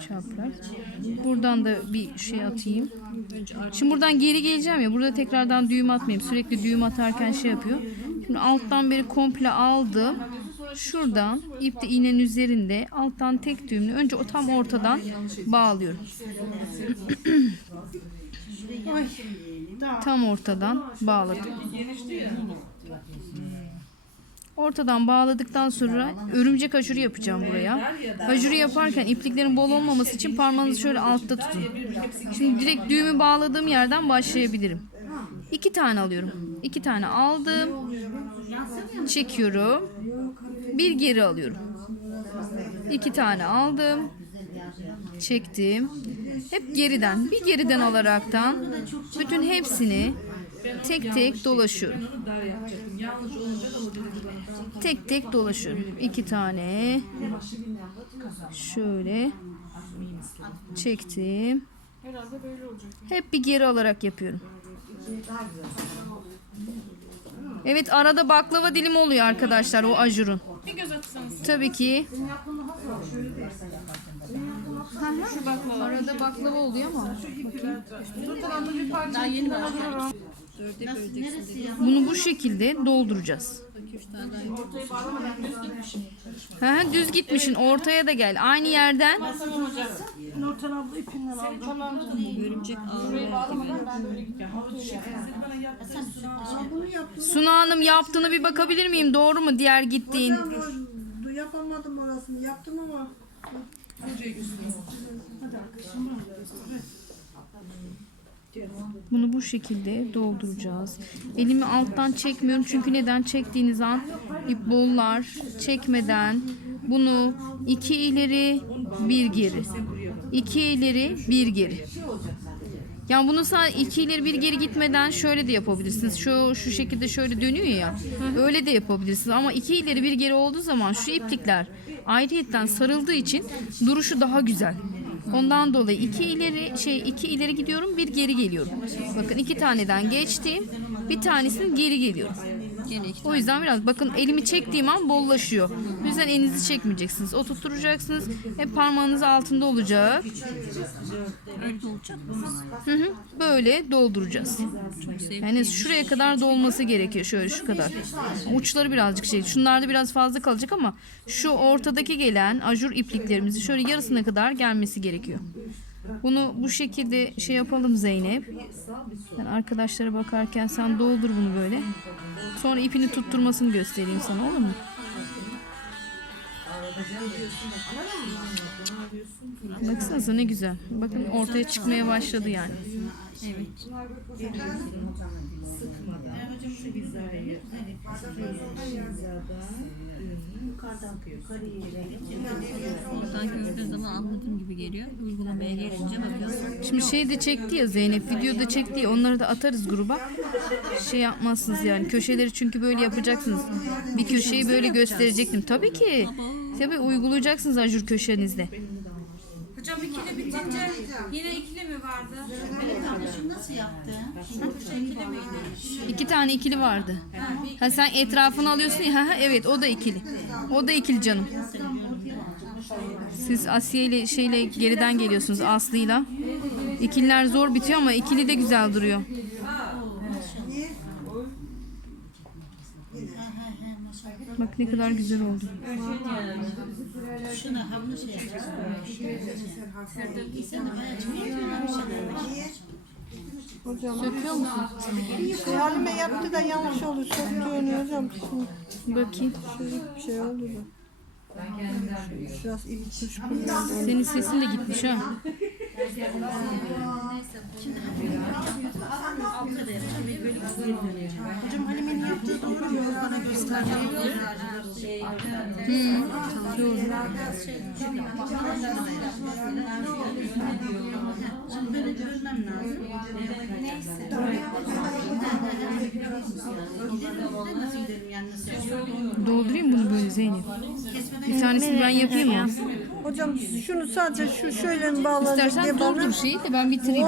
çapraz. Buradan da bir şey atayım. Şimdi buradan geri geleceğim ya. Burada tekrardan düğüm atmayayım. Sürekli düğüm atarken şey yapıyor. Şimdi alttan beri komple aldım. Şuradan ipte iğnenin üzerinde alttan tek düğümle önce o tam ortadan bağlıyorum. tam ortadan bağladım. Ortadan bağladıktan sonra örümcek ajuru yapacağım buraya. Ajuru yaparken ipliklerin bol olmaması için parmağınızı şöyle altta tutun. Şimdi direkt düğümü bağladığım yerden başlayabilirim. İki tane alıyorum. İki tane aldım. Çekiyorum. Bir geri alıyorum. İki tane aldım. Çektim. Hep geriden, bir geriden alaraktan bütün hepsini tek tek dolaşıyorum. Tek tek dolaşıyorum. İki tane. Şöyle çektim. Hep bir geri alarak yapıyorum. Evet arada baklava dilimi oluyor arkadaşlar o ajurun. Tabii ki. Arada baklava oluyor ama. Bunu bu şekilde dolduracağız. Hı hı, düz gitmişin ortaya da gel. Aynı yerden. Nurten abla ipinden aldım. Örümcek ağları. Suna Hanım yaptığını bir bakabilir miyim? Doğru mu diğer gittiğin? Yapamadım orasını. Yaptım ama. Bunu bu şekilde dolduracağız. Elimi alttan çekmiyorum çünkü neden çektiğiniz an ip bollar çekmeden bunu iki ileri bir geri iki ileri bir geri yani bunu sadece iki ileri bir geri gitmeden şöyle de yapabilirsiniz. Şu şu şekilde şöyle dönüyor ya. Öyle de yapabilirsiniz ama iki ileri bir geri olduğu zaman şu iplikler ayrıyetten sarıldığı için duruşu daha güzel. Ondan dolayı iki ileri şey iki ileri gidiyorum bir geri geliyorum. Bakın iki taneden geçtim. Bir tanesinin geri geliyorum. Gene iki O yüzden biraz bakın elimi çektiğim an bollaşıyor. O yüzden elinizi çekmeyeceksiniz. Oturtturacaksınız. Hep parmağınız altında olacak. öyle olacak mı? Hı hı. Böyle dolduracağız. Çok sevdim. Yani şuraya kadar dolması gerekiyor. Şöyle şu kadar. Uçları birazcık şey. Şunlarda biraz fazla kalacak ama şu ortadaki gelen ajur ipliklerimizi şöyle yarısına kadar gelmesi gerekiyor. Bunu bu şekilde şey yapalım Zeynep. Ben arkadaşlara bakarken sen doldur bunu böyle. Sonra ipini tutturmasını göstereyim sana olur mu? Baksanıza ne güzel. Bakın ortaya çıkmaya başladı yani. Oradan gördüğün zaman anladığım gibi geliyor. Uygulamaya gelince bakıyorsun. Şimdi şey de çekti ya Zeynep videoda çekti ya onları da atarız gruba. Şey yapmazsınız yani köşeleri çünkü böyle yapacaksınız. Bir köşeyi böyle gösterecektim. Tabii ki. Tabii uygulayacaksınız ajur köşenizde. Hocam ikili bitince yine ikili mi vardı? Nasıl yaptın? İkili miydi? İki tane ikili vardı. Ha sen etrafını alıyorsun ya. Ha, ha, evet o da ikili. O da ikili canım. Siz Asiye ile şeyle geriden geliyorsunuz Aslı'yla. İkililer zor bitiyor ama ikili de güzel duruyor. Bak ne kadar güzel oldu. Şuna hamle şey bayağı Söküyor musun? E, Halime yaptı da yanlış oldu. Söktüğünü hocam. Şimdi Bakayım. şöyle bir şey oldu da. Biraz kullandı. Senin sesin de gitmiş ha. Hocam Halime'nin yaptığı doğru mu? Bana. Böyle görmem lazım. Nasıl giderim yani nasıl? Doldurayım bunu böyle Zeynep. Bir tanesini ben yapayım mı? Hocam şunu sadece şu şöyle bağlanacak İstersen diye bana doldur şeyi de ben bitireyim.